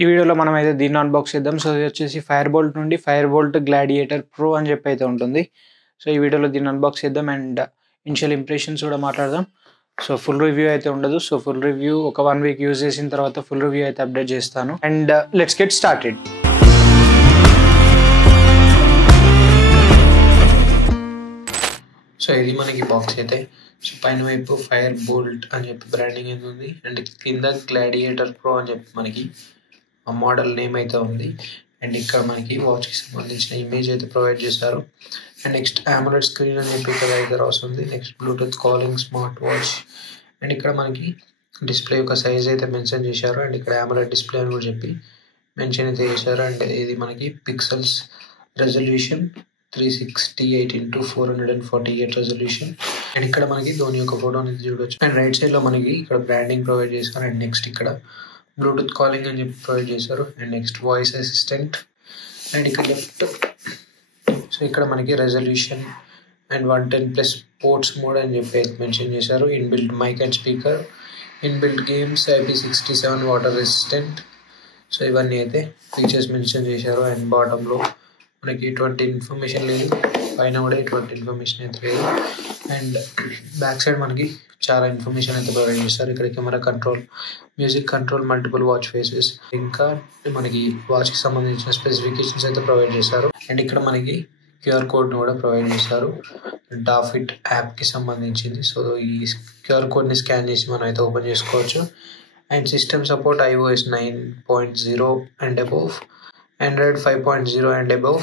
ఈ వీడియోలో మనమైతే దీన్ని అన్బాక్స్ చేద్దాం. సో ఇది వచ్చేసి ఫైర్బోల్ట్ నుండి ఫైర్బోల్ట్ గ్లాడియేటర్ ప్రో అని చెప్పి అయితే ఉంటుంది. సో ఈ వీడియోలో దీన్ని అన్బాక్స్ చేద్దాం అండ్ ఇనిషియల్ ఇంప్రెషన్స్ కూడా మాట్లాడదాం. సో ఫుల్ రివ్యూ అయితే ఉండదు. సో ఫుల్ రివ్యూ ఒక 1 వీక్ యూజ్ చేసిన తర్వాత ఫుల్ రివ్యూ అయితే అప్డేట్ చేస్తాను. And let's get started. So ఇది మనకి బాక్స్ అయితే. సో పైన వైపు ఫైర్ బోల్ట్ అని చెప్పి బ్రాండింగ్ అయితే ఉంది అండ్ కింద గ్లాడియేటర్ ప్రో అని చెప్పి మనకి ఆ మోడల్ నేమ్ అయితే ఉంది. అండ్ ఇక్కడ మనకి వాచ్కి సంబంధించిన ఇమేజ్ అయితే ప్రొవైడ్ చేశారు. అండ్ నెక్స్ట్ AMOLED స్క్రీన్ అని చెప్పి ఇక్కడ అయితే రాస్తుంది. Next Bluetooth calling smart watch and ఇక్కడ మనకి డిస్ప్లే యొక్క సైజ్ అయితే మెన్షన్ చేశారు. అండ్ ఇక్కడ AMOLED డిస్ప్లే అని కూడా చెప్పి మెన్షన్ అయితే చేశారు. అండ్ ఇది మనకి pixels resolution 368x448 resolution. And ఇక్కడ మనకి ధోని యొక్క ఫోటో అనేది చూడొచ్చు. అండ్ రైట్ సైడ్ లో మనకి ఇక్కడ బ్రాండింగ్ ప్రొవైడ్ చేశారు. అండ్ నెక్స్ట్ ఇక్కడ బ్లూటూత్ కాలింగ్ అని చెప్పి ప్రొవైడ్ చేశారు. And next voice assistant and ఇక్కడ లెఫ్ట్. సో ఇక్కడ మనకి రెజల్యూషన్ అండ్ 110+ పోర్ట్స్ మోడ్ అని చెప్పి మెన్షన్ చేశారు. Inbuilt mic and speaker, inbuilt games, IP67 water resistant. So ఇవన్నీ అయితే ఫీచర్స్ మెన్షన్ చేశారు. అండ్ బాటంలో మనకి ఎటువంటి ఇన్ఫర్మేషన్ లేదు, పైన కూడా ఎటువంటి ఇన్ఫర్మేషన్ అయితే లేదు. అండ్ బ్యాక్ సైడ్ మనకి చాలా ఇన్ఫర్మేషన్ అయితే ప్రొవైడ్ చేస్తారు. ఇక్కడ camera control, music control, multiple watch faces, ఇంకా మనకి వాచ్కి సంబంధించిన స్పెసిఫికేషన్స్ అయితే ప్రొవైడ్ చేశారు. అండ్ ఇక్కడ మనకి QR కోడ్ని కూడా ప్రొవైడ్ చేశారు. డాఫిట్ యాప్కి సంబంధించింది. సో ఈ QR కోడ్ని స్కాన్ చేసి మనం అయితే ఓపెన్ చేసుకోవచ్చు. And system support iOS 9.0 and above, Android 5.0 and above.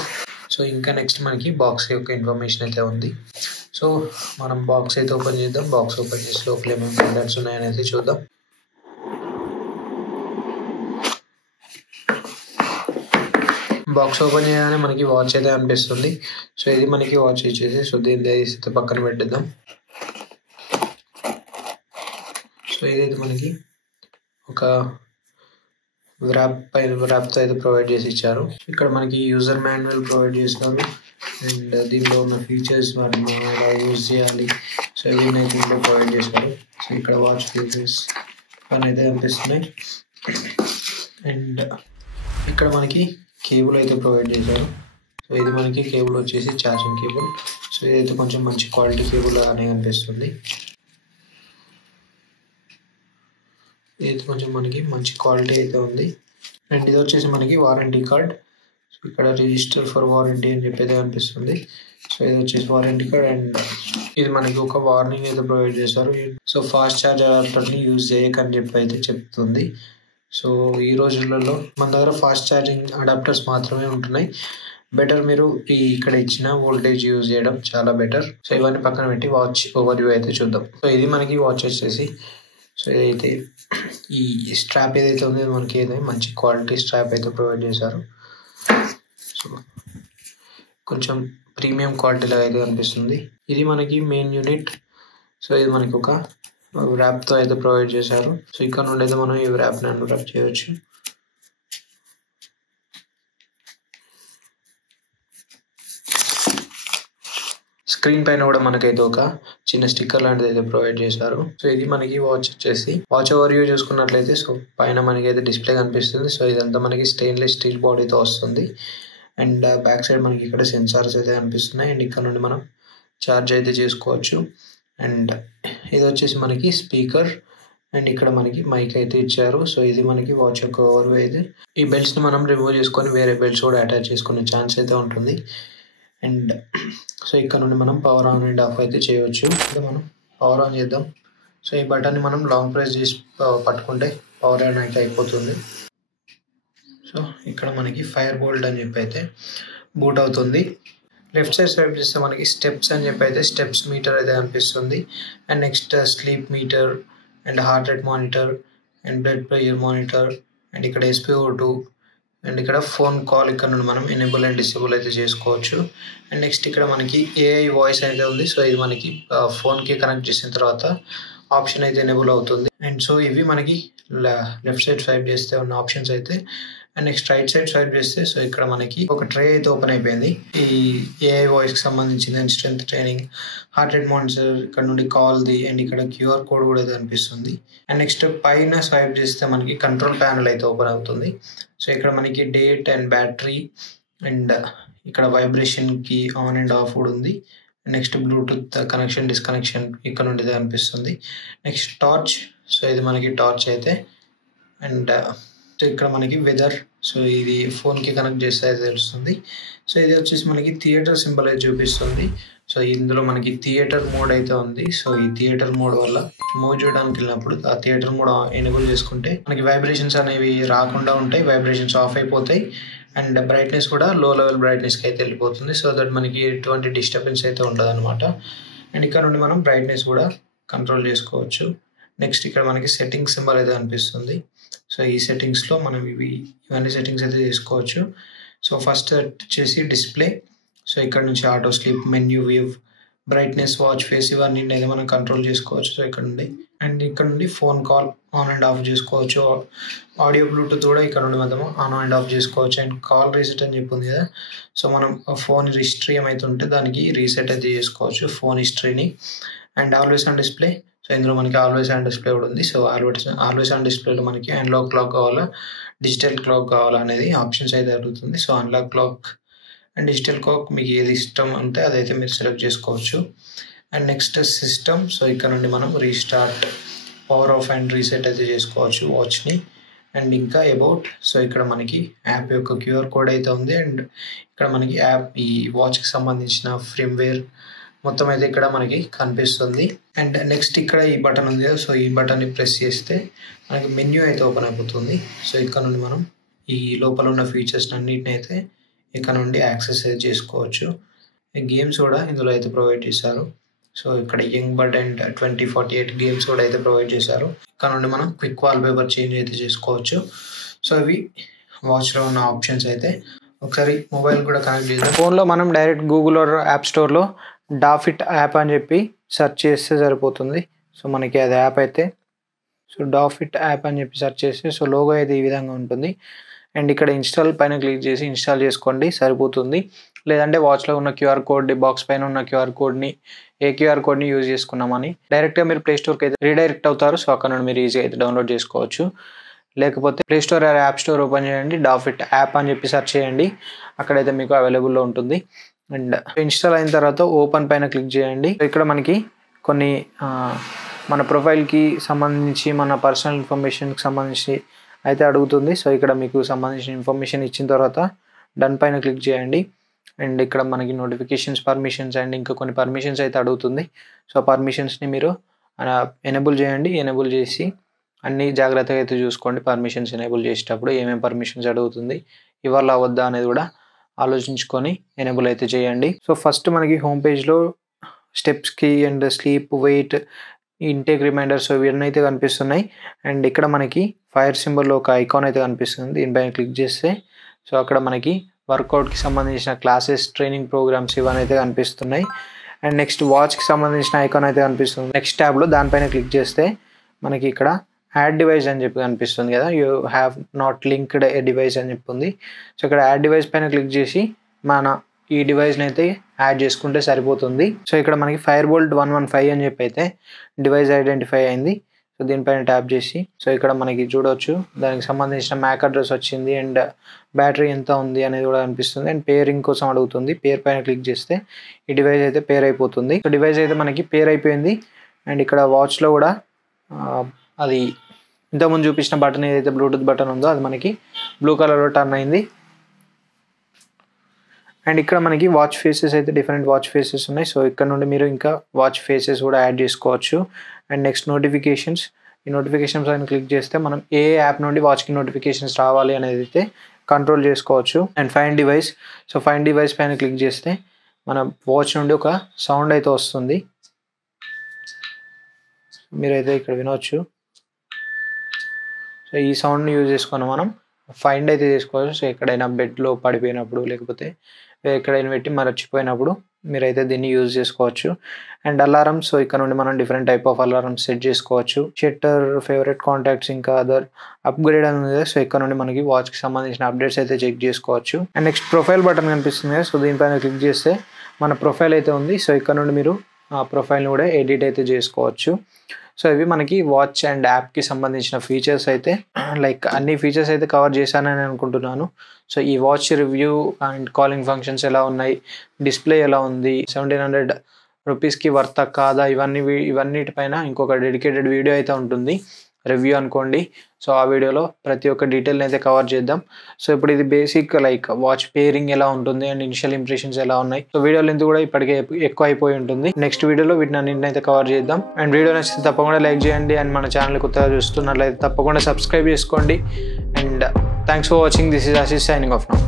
So ఇంకా నెక్స్ట్ మనకి బాక్స్ యొక్క ఇన్ఫర్మేషన్ అయితే ఉంది. సో మనం బాక్స్ అయితే ఓపెన్ చేద్దాం. బాక్స్ ఓపెన్ చేసి లోపల ఏమేమి కంటెంట్స్ ఉన్నాయని అయితే చూద్దాం. బాక్స్ ఓపెన్ చేయగానే మనకి వాచ్ అయితే అనిపిస్తుంది. సో ఇది మనకి వాచ్ ఇచ్చేసి, సో దీన్ని అయితే పక్కన పెట్టేద్దాం. సో ఇదైతే మనకి ఒక ర్యాప్తో అయితే ప్రొవైడ్ చేసి ఇచ్చారు. ఇక్కడ మనకి యూజర్ మాన్యువల్ ప్రొవైడ్ చేస్తారు. అండ్ దీంట్లో ఉన్న ఫీచర్స్ వాటిని ఎలా యూజ్ చేయాలి, సో ఇవన్నీ అయితే దీంట్లో ప్రొవైడ్ చేశారు. సో ఇక్కడ వాచ్ ఫీచర్స్ పని అయితే కనిపిస్తున్నాయి. అండ్ ఇక్కడ మనకి కేబుల్ అయితే ప్రొవైడ్ చేశారు. సో ఇది మనకి కేబుల్ వచ్చేసి ఛార్జింగ్ కేబుల్. సో ఇదైతే కొంచెం మంచి క్వాలిటీ కేబుల్ అనే కనిపిస్తుంది. ఇది కొంచెం మనకి మంచి క్వాలిటీ అయితే ఉంది. అండ్ ఇది వచ్చేసి మనకి వారంటీ కార్డ్. సో ఇక్కడ రిజిస్టర్ ఫర్ వారంటీ అని చెప్పి అయితే కనిపిస్తుంది. సో ఇది వచ్చేసి వారంటీ కార్డ్. అండ్ ఇది మనకి ఒక వార్నింగ్ అయితే ప్రొవైడ్ చేశారు. సో ఫాస్ట్ ఛార్జ్ అడాప్టర్ని యూజ్ చేయకని చెప్పి అయితే చెప్తుంది. సో ఈ రోజులలో మన దగ్గర ఫాస్ట్ ఛార్జింగ్ అడాప్టర్స్ మాత్రమే ఉంటున్నాయి. బెటర్ మీరు ఇక్కడ ఇచ్చిన వోల్టేజ్ యూజ్ చేయడం చాలా బెటర్. సో ఇవన్నీ పక్కన పెట్టి వాచ్ ఓవర్వ్యూ అయితే చూద్దాం. సో ఇది మనకి వాచ్ వచ్చేసి, సో ఇదైతే ఈ స్ట్రాప్ ఏదైతే ఉందో మనకి ఏదైతే మంచి క్వాలిటీ స్ట్రాప్ అయితే ప్రొవైడ్ చేశారు. సో కొంచెం ప్రీమియం క్వాలిటీలో అయితే కనిపిస్తుంది. ఇది మనకి మెయిన్ యూనిట్. సో ఇది మనకి ఒక ర్యాప్తో అయితే ప్రొవైడ్ చేశారు. సో ఇక్కడ నుండి అయితే మనం ఈ ర్యాప్ని అన్రాప్ చేయవచ్చు. స్క్రీన్ పైన కూడా మనకైతే ఒక చిన్న స్టిక్కర్ లాంటిది అయితే ప్రొవైడ్ చేశారు. సో ఇది మనకి వాచ్ వచ్చేసి, వాచ్ ఓవర్ వ్యూ చూసుకున్నట్లయితే సో పైన మనకి అయితే డిస్ప్లే కనిపిస్తుంది. సో ఇదంతా మనకి స్టెయిన్లెస్ స్టీల్ బాడీతో వస్తుంది. అండ్ బ్యాక్ సైడ్ మనకి ఇక్కడ సెన్సార్స్ అయితే కనిపిస్తున్నాయి. అండ్ ఇక్కడ నుండి మనం ఛార్జ్ అయితే చేసుకోవచ్చు. అండ్ ఇది వచ్చేసి మనకి స్పీకర్. అండ్ ఇక్కడ మనకి మైక్ అయితే ఇచ్చారు. సో ఇది మనకి వాచ్ యొక్క ఓవర్వ్యూ అయితే. ఈ బెల్ట్స్ని మనం రిమూవ్ చేసుకొని వేరే బెల్ట్స్ కూడా అటాచ్ చేసుకునే ఛాన్స్ అయితే ఉంటుంది. అండ్ సో ఇక్కడ నుండి మనం పవర్ ఆన్ అండ్ ఆఫ్ అయితే చేయవచ్చు. మనం పవర్ ఆన్ చేద్దాం. సో ఈ బటన్ని మనం లాంగ్ ప్రెస్ చేసి పట్టుకుంటే పవర్ ఆన్ అయితే అయిపోతుంది. సో ఇక్కడ మనకి ఫైర్ బోల్ట్ అని చెప్పి అయితే బూట్ అవుతుంది. లెఫ్ట్ సైడ్ స్వైప్ చేస్తే మనకి స్టెప్స్ అని చెప్పి అయితే స్టెప్స్ మీటర్ అయితే కనిపిస్తుంది. And next sleep meter and heart rate monitor and blood pressure monitor and ఇక్కడ SpO2 అండ్ ఇక్కడ ఫోన్ కాల్ ఇక్కడ నుండి మనం ఎనేబుల్ అండ్ డిసేబుల్ అయితే చేసుకోవచ్చు. అండ్ నెక్స్ట్ ఇక్కడ మనకి AI వాయిస్ అయితే ఉంది. సో ఇది మనకి ఫోన్కి కనెక్ట్ చేసిన తర్వాత ఆప్షన్ అయితే ఎనేబుల్ అవుతుంది. అండ్ సో ఇవి మనకి లెఫ్ట్ సైడ్ స్వైప్ చేస్తే ఉన్న ఆప్షన్స్ అయితే. And next right side swipe చేస్తే సో ఇక్కడ మనకి ఒక ట్రే అయితే ఓపెన్ అయిపోయింది. ఈ ఏఐ వాయిస్ కి సంబంధించిన strength training, heart rate monitor, ఇక్కడ నుండి కాల్ ది అండ్ ఇక్కడ క్యూఆర్ కోడ్ కూడా అయితే కనిపిస్తుంది. అండ్ నెక్స్ట్ పైన స్వైప్ చేస్తే మనకి కంట్రోల్ ప్యానల్ అయితే ఓపెన్ అవుతుంది. సో ఇక్కడ మనకి డేట్ అండ్ బ్యాటరీ అండ్ ఇక్కడ వైబ్రేషన్ కి ఆన్ అండ్ ఆఫ్ కూడా ఉంది. నెక్స్ట్ బ్లూటూత్ కనెక్షన్ డిస్కనెక్షన్ ఇక్కడ నుండి కనిపిస్తుంది. నెక్స్ట్ టార్చ్, సో ఇది మనకి టార్చ్ అయితే. అండ్ ఇక్కడ మనకి వెదర్, సో ఇది ఫోన్ కి కనెక్ట్ చేస్తే అయితే తెలుస్తుంది. సో ఇది వచ్చేసి మనకి థియేటర్ సింబల్ అయితే చూపిస్తుంది. సో ఇందులో మనకి థియేటర్ మోడ్ అయితే ఉంది. సో ఈ థియేటర్ మోడ్ వల్ల మూవ్ చేయడానికి వెళ్ళినప్పుడు ఆ థియేటర్ మోడ్ ఎనేబుల్ చేసుకుంటే మనకి వైబ్రేషన్స్ అనేవి రాకుండా ఉంటాయి, వైబ్రేషన్స్ ఆఫ్ అయిపోతాయి. అండ్ బ్రైట్నెస్ కూడా లో లెవెల్ బ్రైట్నెస్కి అయితే వెళ్ళిపోతుంది. సో దట్ మనకి ఎటువంటి డిస్టర్బెన్స్ అయితే ఉండదు అనమాట. అండ్ ఇక్కడ నుండి మనం బ్రైట్నెస్ కూడా కంట్రోల్ చేసుకోవచ్చు. నెక్స్ట్ ఇక్కడ మనకి సెట్టింగ్ సింబల్ అయితే అనిపిస్తుంది. సో ఈ సెట్టింగ్స్లో మనం ఇవన్నీ సెట్టింగ్స్ అయితే చేసుకోవచ్చు. సో ఫస్ట్ వచ్చేసి డిస్ప్లే, సో ఇక్కడ నుంచి auto sleep, menu, view, brightness, watch face ఇవన్నీ అయితే మనం కంట్రోల్ చేసుకోవచ్చు. సో ఇక్కడ నుండి అండ్ ఇక్కడ నుండి phone call on and of చేసుకోవచ్చు. ఆడియో బ్లూటూత్ కూడా ఇక్కడ నుండి మనం ఆన్ అండ్ ఆఫ్ చేసుకోవచ్చు. అండ్ కాల్ రీసెట్ అని చెప్పింది కదా, సో మనం ఫోన్ హిస్టరీ ఏమైతే ఉంటే దానికి రీసెట్ అయితే చేసుకోవచ్చు ఫోన్ హిస్టరీని. And always on display, so ఇందులో మనకి ఆల్వేస్ ఆన్ డిస్ప్లే కూడా ఉంది. సో ఆల్వేస్ ఆన్ డిస్ప్లేలో మనకి అనలాగ్ క్లాక్ కావాలా, డిజిటల్ క్లాక్ కావాలా అనేది ఆప్షన్స్ అయితే అడుగుతుంది. So analogue clock and digital clock మీకు ఏది ఇష్టం అంటే అదైతే మీరు సెలెక్ట్ చేసుకోవచ్చు. అండ్ నెక్స్ట్ సిస్టమ్, సో ఇక్కడ నుండి మనం restart, power of and reset అయితే చేసుకోవచ్చు వాచ్ని. అండ్ ఇంకా అబౌట్, సో ఇక్కడ మనకి యాప్ యొక్క క్యూఆర్ కోడ్ అయితే ఉంది. అండ్ ఇక్కడ మనకి యాప్ ఈ వాచ్కి సంబంధించిన ఫ్రేమ్వేర్ మొత్తం అయితే ఇక్కడ మనకి కనిపిస్తుంది. అండ్ నెక్స్ట్ ఇక్కడ ఈ బటన్ ఉంది కదా, సో ఈ బటన్ని ప్రెస్ చేస్తే మనకి మెన్యూ అయితే ఓపెన్ అయిపోతుంది. సో ఇక్కడ నుండి మనం ఈ లోపల ఉన్న ఫీచర్స్ అన్నిటిని అయితే ఇక్కడ నుండి యాక్సెస్ అయితే చేసుకోవచ్చు. గేమ్స్ కూడా ఇందులో అయితే ప్రొవైడ్ చేశారు. సో ఇక్కడ యంగ్ బర్డ్ అండ్ 2048 గేమ్స్ కూడా అయితే ప్రొవైడ్ చేశారు. ఇక్కడ నుండి మనం క్విక్ వాల్ పేపర్ చేంజ్ అయితే చేసుకోవచ్చు. సో ఇవి వాచ్లో ఉన్న ఆప్షన్స్ అయితే. ఒకసారి మొబైల్ కూడా కనెక్ట్ చేద్దాం. ఫోన్లో మనం డైరెక్ట్ గూగుల్ యాప్ స్టోర్లో డాఫిట్ యాప్ అని చెప్పి సెర్చ్ చేస్తే సరిపోతుంది. సో మనకి అది యాప్ అయితే, సో డాఫిట్ యాప్ అని చెప్పి సెర్చ్ చేస్తే సో లోగో అయితే ఈ విధంగా ఉంటుంది. అండ్ ఇక్కడ ఇన్స్టాల్ పైన క్లిక్ చేసి ఇన్స్టాల్ చేసుకోండి సరిపోతుంది. లేదంటే వాచ్లో ఉన్న క్యూఆర్ కోడ్, బాక్స్ పైన ఉన్న క్యూఆర్ కోడ్ని, ఏ క్యూఆర్ కోడ్ని యూజ్ చేసుకున్నామని డైరెక్ట్గా మీరు ప్లే స్టోర్కి అయితే రీడైరెక్ట్ అవుతారు. సో అక్కడ నుండి మీరు ఈజీగా అయితే డౌన్లోడ్ చేసుకోవచ్చు. లేకపోతే play store app store open చేయండి, డాఫిట్ యాప్ అని చెప్పి సెర్చ్ చేయండి, అక్కడైతే మీకు అవైలబుల్లో ఉంటుంది. అండ్ ఇన్స్టాల్ అయిన తర్వాత ఓపెన్ పైన క్లిక్ చేయండి. ఇక్కడ మనకి కొన్ని మన ప్రొఫైల్కి సంబంధించి, మన పర్సనల్ ఇన్ఫర్మేషన్కి సంబంధించి అయితే అడుగుతుంది. సో ఇక్కడ మీకు సంబంధించిన ఇన్ఫర్మేషన్ ఇచ్చిన తర్వాత డన్ పైన క్లిక్ చేయండి. అండ్ ఇక్కడ మనకి నోటిఫికేషన్స్, పర్మిషన్స్ అండ్ ఇంకా కొన్ని పర్మిషన్స్ అయితే అడుగుతుంది. సో పర్మిషన్స్ని మీరు ఎనేబుల్ చేయండి. ఎనేబుల్ చేసి అన్ని జాగ్రత్తగా అయితే చూసుకోండి. పర్మిషన్స్ ఎనేబుల్ చేసేటప్పుడు ఏమేమి పర్మిషన్స్ అడుగుతుంది, ఇవ్వాలా వద్దా అనేది కూడా ఆలోచించుకొని ఎనేబుల్ అయితే చేయండి. సో ఫస్ట్ మనకి హోమ్ పేజ్లో స్టెప్స్కి and sleep, weight, intake reminders ఇవన్నీ అయితే కనిపిస్తున్నాయి. అండ్ ఇక్కడ మనకి ఫైర్ సింబల్లో ఒక ఐకాన్ అయితే కనిపిస్తుంది. దీనిపైన క్లిక్ చేస్తే సో అక్కడ మనకి వర్కౌట్కి సంబంధించిన క్లాసెస్, ట్రైనింగ్ ప్రోగ్రామ్స్ ఇవన్నీ అయితే కనిపిస్తున్నాయి. అండ్ నెక్స్ట్ వాచ్కి సంబంధించిన ఐకాన్ అయితే కనిపిస్తుంది. నెక్స్ట్ ట్యాబ్లో దానిపైన క్లిక్ చేస్తే మనకి ఇక్కడ యాడ్ డివైస్ అని చెప్పి కనిపిస్తుంది కదా, you have not linked A device అని చెప్పింది. సో ఇక్కడ యాడ్ డివైస్ పైన క్లిక్ చేసి మన ఈ డివైస్ని అయితే యాడ్ చేసుకుంటే సరిపోతుంది. సో ఇక్కడ మనకి ఫైర్ బోల్ట్ 115 అని చెప్పి అయితే డివైస్ ఐడెంటిఫై అయింది. సో దీనిపైన ట్యాప్ చేసి సో ఇక్కడ మనకి చూడవచ్చు దానికి సంబంధించిన మ్యాక్ అడ్రస్ వచ్చింది అండ్ బ్యాటరీ ఎంత ఉంది అనేది కూడా కనిపిస్తుంది. అండ్ పేరింగ్ కోసం అడుగుతుంది. పేర్ పైన క్లిక్ చేస్తే ఈ డివైస్ అయితే పేర్ అయిపోతుంది. సో డివైస్ అయితే మనకి పేర్ అయిపోయింది. అండ్ ఇక్కడ వాచ్లో కూడా అది ఇంతకుముందు చూపించిన బటన్ ఏదైతే బ్లూటూత్ బటన్ ఉందో అది మనకి బ్లూ కలర్లో టర్న్ అయింది. అండ్ ఇక్కడ మనకి వాచ్ ఫేసెస్ అయితే డిఫరెంట్ వాచ్ ఫేసెస్ ఉన్నాయి. సో ఇక్కడ నుండి మీరు ఇంకా వాచ్ ఫేసెస్ కూడా యాడ్ చేసుకోవచ్చు. అండ్ నెక్స్ట్ నోటిఫికేషన్స్, ఈ నోటిఫికేషన్స్ అని క్లిక్ చేస్తే మనం ఏ యాప్ నుండి వాచ్కి నోటిఫికేషన్స్ రావాలి అనేది అయితే కంట్రోల్ చేసుకోవచ్చు. And find device, so find device పైన క్లిక్ చేస్తే మన వాచ్ నుండి ఒక సౌండ్ అయితే వస్తుంది, మీరైతే ఇక్కడ వినవచ్చు. సో ఈ సౌండ్ని యూజ్ చేసుకొని మనం ఫైండ్ అయితే చేసుకోవచ్చు. సో ఎక్కడైనా బెడ్లో పడిపోయినప్పుడు లేకపోతే ఎక్కడైనా పెట్టి మర్చిపోయినప్పుడు మీరైతే దీన్ని యూజ్ చేసుకోవచ్చు. అండ్ అలారమ్స్, సో ఇక్కడ నుండి మనం different type of alarms set చేసుకోవచ్చు. షట్టర్, ఫేవరెట్ కాంటాక్ట్స్, ఇంకా అదర్ అప్గ్రేడ్ అని ఉంది. సో ఇక్కడ నుండి మనకి వాచ్కి సంబంధించిన అప్డేట్స్ అయితే చెక్ చేసుకోవచ్చు. అండ్ నెక్స్ట్ ప్రొఫైల్ బటన్ కనిపిస్తుంది కదా, సో దీనిపైన క్లిక్ చేస్తే మన ప్రొఫైల్ అయితే ఉంది. సో ఇక్కడ నుండి మీరు ఆ ప్రొఫైల్ని కూడా ఎడిట్ అయితే చేసుకోవచ్చు. సో ఇవి మనకి వాచ్ అండ్ యాప్కి సంబంధించిన ఫీచర్స్ అయితే, లైక్ అన్ని ఫీచర్స్ అయితే కవర్ చేశానని అనుకుంటున్నాను. సో ఈ watch review and calling functions ఎలా ఉన్నాయి, డిస్ప్లే ఎలా ఉంది, 1700 రూపీస్కి వర్తా కాదా, ఇవన్నిటిపైన ఇంకొక డెడికేటెడ్ వీడియో అయితే ఉంటుంది, రివ్యూ అనుకోండి. సో ఆ వీడియోలో ప్రతి ఒక్క డీటెయిల్ని అయితే కవర్ చేద్దాం. సో ఇప్పుడు ఇది బేసిక్ లైక్ వాచ్ పేరింగ్ ఎలా ఉంటుంది అండ్ ఇనిషియల్ ఇంప్రెషన్స్ ఎలా ఉన్నాయి. సో వీడియో లెంత్ కూడా ఇప్పటికే ఎక్కువ అయిపోయి ఉంటుంది. నెక్స్ట్ వీడియోలో వీటిని అన్నింటిని అయితే కవర్ చేద్దాం. అండ్ వీడియో నచ్చితే తప్పకుండా లైక్ చేయండి. అండ్ మన ఛానల్ కొత్తగా చూస్తున్నట్లయితే తప్పకుండా సబ్స్క్రైబ్ చేసుకోండి. And thanks for watching. This is Ashish signing off now.